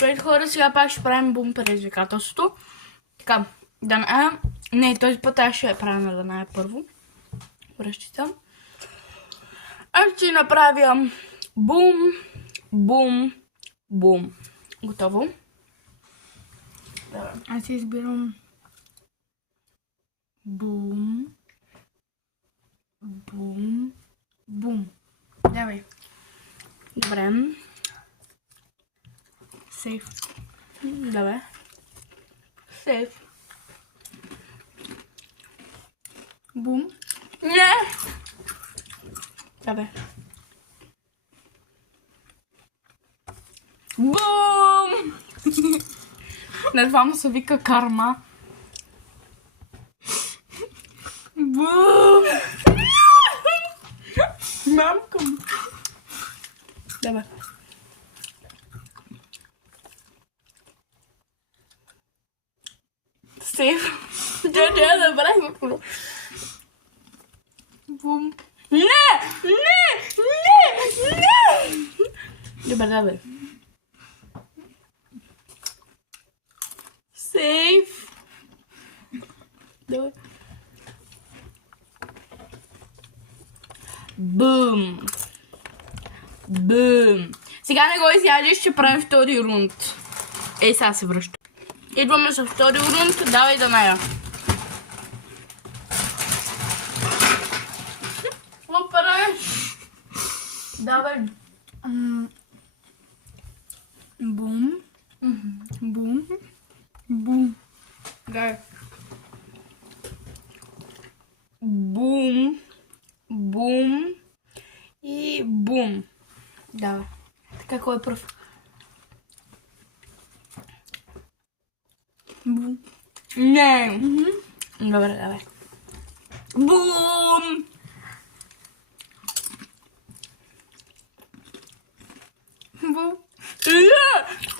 Пред хора, сега пак ще правим бум предизвикателството. Така, Дана... Не, този път аз ще я правя на Дана първо. Разчитам. Аз ще направя бум, бум, бум. Готово? Давай. Аз избирам бум, бум, бум. Давай. Добре. Сейф. Давай. Сейф. Бум. Не! Давай. Бум! Нормално се вика карма. Бум. Мамка. Давай. Сейф. Трябва да правим. Бум. Не! Не! Не! Не! Добре, давай. Сейф. Давай. Бум. Бум. Сега не го изядеш, ще правим втори рунд. Ей, сега се връща. Идваме за втори рунд. Давай да ная. Какво правиш? Давай. Бум. Бум. Бум. Давай. Бум. Бум. И бум. Давай. Така, кой е пръв? Бум. Не. Добре, давай. Бум. Бум. Не.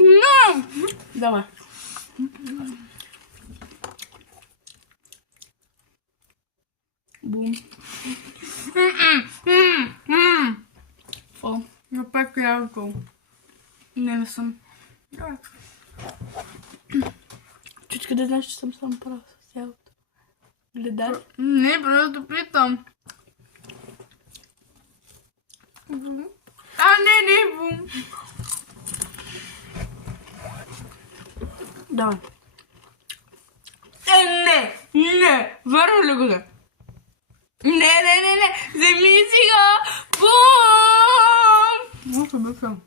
Не. Давай. Бум. Какво? Я пак ябко. Не съм. Давай. Чучка да знаеш, че съм сам прав с цялото. Гледай. Не, просто питам. Бум. А, не, бум. Давай. Не! Не! Върна ли го да? Не! Вземи си го! Бум! Бум.